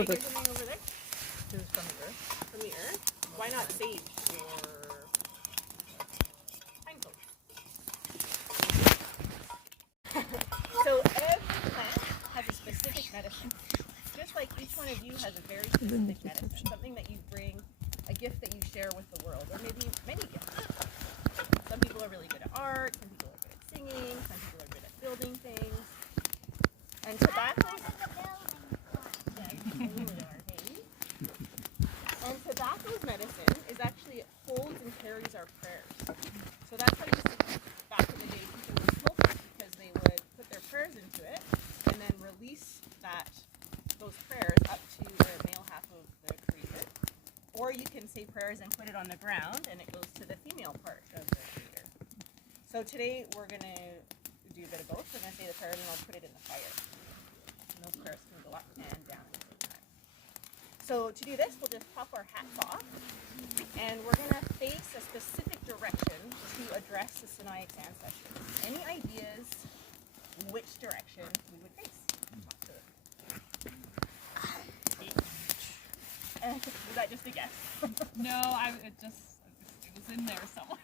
little bit. Over there? This is from the earth. From the earth? Why not sage or pine cones? So every plant has a specific medicine. Just like each one of you has a very specific medicine. Something that you bring, a gift that you share with the world, or maybe many gifts. Some people are really good at art, some people are good at singing, some people are good at building things. And tobacco's and tobacco's medicine is actually it holds and carries our prayers. So that's how you see back in the day people would smoke it, because they would put their prayers into it and then release those prayers up to the male half of the creator. Or you can say prayers and put it on the ground and it goes to the female part of the creator. So today we're going to do a bit of both. We're going to say the prayer and then I'll put it in the fire. And those prayers can go up and down at the same time. So to do this, we'll just pop our hats off and we're going to face a specific direction to address the Sinixt ancestors. Any ideas which direction we would face? Was that just a guess? No, it was in there somewhere.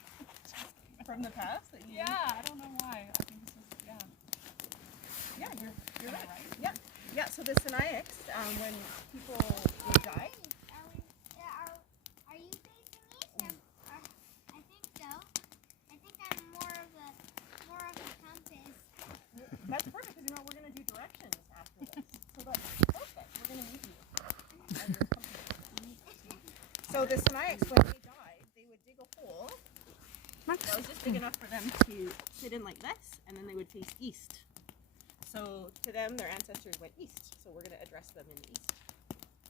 From the past? Yeah, I don't know why. I think it's just, Yeah, you're right. Yeah. Yeah, so the Sinixt, when people would die. Are you facing east? I think so. I think I'm more of a compass. That's perfect, because we're going to do directions after this. So that's perfect. We're going to need you. So the Sinixt, when they died, they would dig a hole that was just big enough for them to sit in like this, and then they would face east. So to them, their ancestors went east. So we're going to address them in the east.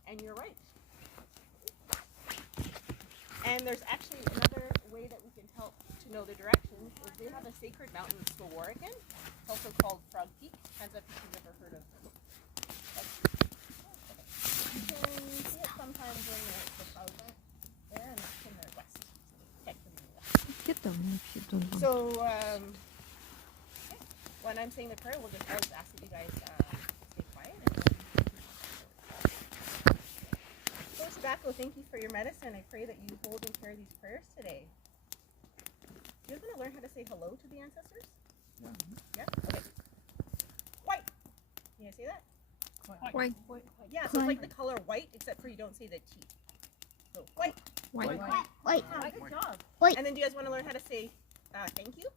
And you're right. And there's actually another way that we can help to know the directions is they have a sacred mountain in Swawaregan. It's also called Frog Peak. Depends if you've ever heard of it. You can see it sometimes when the clouds aren't there, and that's in the west. Get down if you don't want. So, when I'm saying the prayer, I'll just ask that you guys stay quiet. So, Tobacco, thank you for your medicine. I pray that you hold and carry these prayers today. Do you guys want to learn how to say hello to the ancestors? Yeah? Okay. White. Can you say that? White. Yeah, so it's like the color white, except for you don't say the T. So, white. White. Wait. Ah, good job. White. And then do you guys want to learn how to say thank you?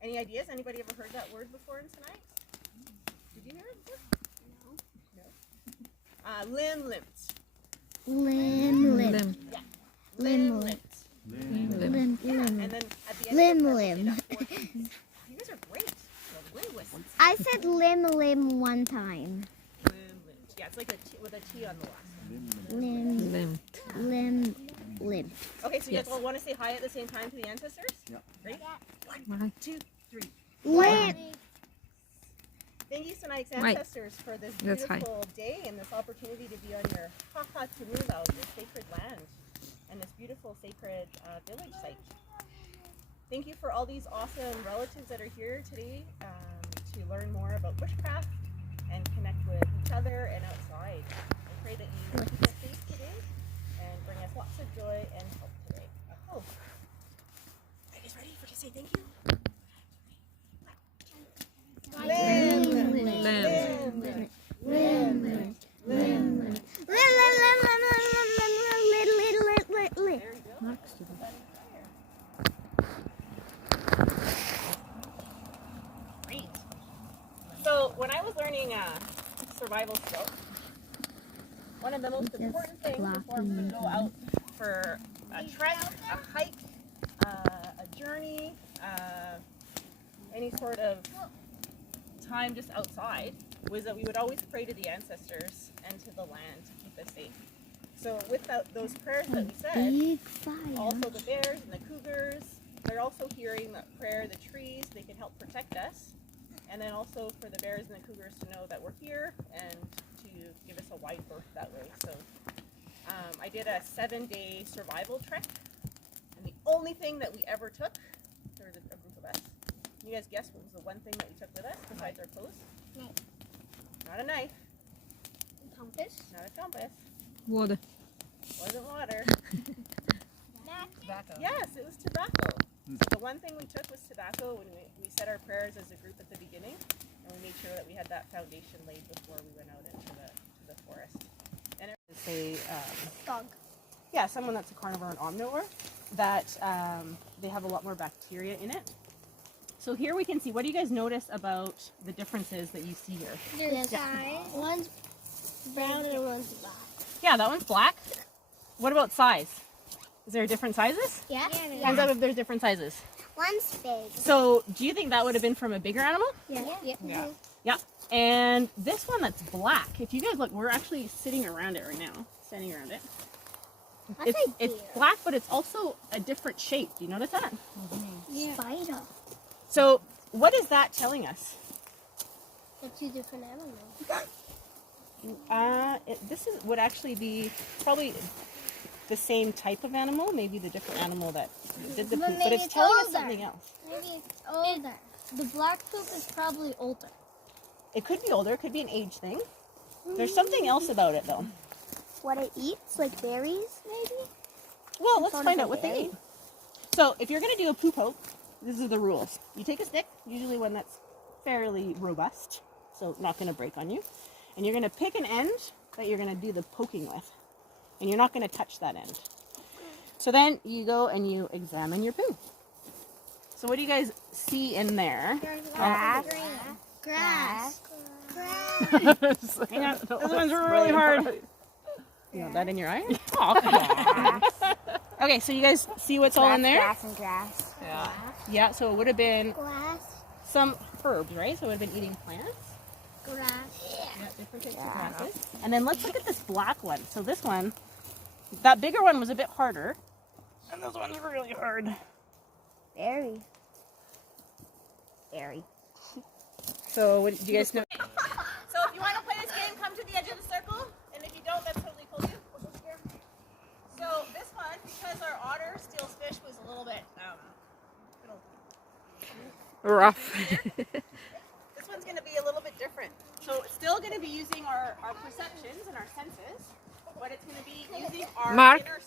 Any ideas? Anybody ever heard that word before in Sinixt? Did you hear it before? No. Lim-limt. Lim. Yeah. Lim-limt. Lim. Yeah, and then at the end Lim. of the prayer, you guys are great. Linguists. I said lim one time. Lim-limt. Yeah, it's like a T with a T on the last one. Lim. Okay, so you guys all want to say hi at the same time to the ancestors? Yeah. Ready? 1, 2, 3. Lim. Thank you, Sinixt Right. ancestors, for this That's high. beautiful day and this opportunity to be on your Hahatumulao, your sacred land, and this beautiful sacred village site. Thank you for all these awesome relatives that are here today to learn more about witchcraft and connect with each other and outside. I pray that you keep us safe today and bring us lots of joy and help today. Oh, are you guys ready for to say thank you? Next to that. Great. So when I was learning survival skills, one of the most important things before we would go out for a trek, a hike, a journey, any sort of time just outside, was that we would always pray to the ancestors and to the land to keep us safe. So with those prayers that we said, also the bears and the cougars, they're also hearing that prayer, the trees, they can help protect us. And then also for the bears and the cougars to know that we're here and to give us a wide berth that way. So I did a 7-day survival trek. And the only thing that we ever took, there was a group of us. Can you guys guess what was the one thing that we took with us besides our clothes? Knife. Not a knife. compass. Not a compass. Water. Wasn't water. Tobacco. Yes, it was tobacco. So the one thing we took was tobacco when we said our prayers as a group at the beginning, and we made sure that we had that foundation laid before we went out into the forest. And it was Dog. yeah, someone that's a carnivore and omnivore, that they have a lot more bacteria in it. So here we can see, what do you guys notice about the differences that you see here? There's one's brown and one's black. Yeah, that one's black. What about size? Is there different sizes? Yeah. Hands up if there's different sizes. One's big. So do you think that would have been from a bigger animal? Yeah. Yeah. Yeah. And this one that's black, if you guys look, we're actually sitting around it right now, standing around it. It's black, but it's also a different shape. Do you notice that? Yeah. Spider. So what is that telling us? They're two different animals. This would actually be probably the same type of animal, maybe the different animal that did the But poop, but maybe it's it's telling us older. something else. Maybe it's older. The black poop is probably older. It could be older, it could be an age thing. There's something else about it though. What it eats, like berries, maybe? Well, let's Sort of find a out what they berry. eat. So if you're going to do a poop hope, this is the rules. You take a stick, usually one that's fairly robust, so not going to break on you, and you're going to pick an end that you're going to do the poking with, and you're not going to touch that end. So then you go and you examine your poo. So what do you guys see in there? Grass. Grass. Hang on, this one's really hard. You want that in your eye? Oh, come on. Okay, so you guys see what's all in there? Grass and grass. Yeah. Yeah, so it would have been Grass. some herbs, right? So it would have been eating plants. Grass. Yeah, different types of grasses. And then let's look at this black one. So this one, that bigger one was a bit harder. And this one's really hard. Berry. So what, do you guys know? So if you want to play this game, come to the edge of the circle. And if you don't, that's totally cool too. So this one, because our otter steals fish, was a little bit Rough. This one's going to be a little bit different. So it's still going to be using our perceptions and our senses, but it's going to be using our Mark. inner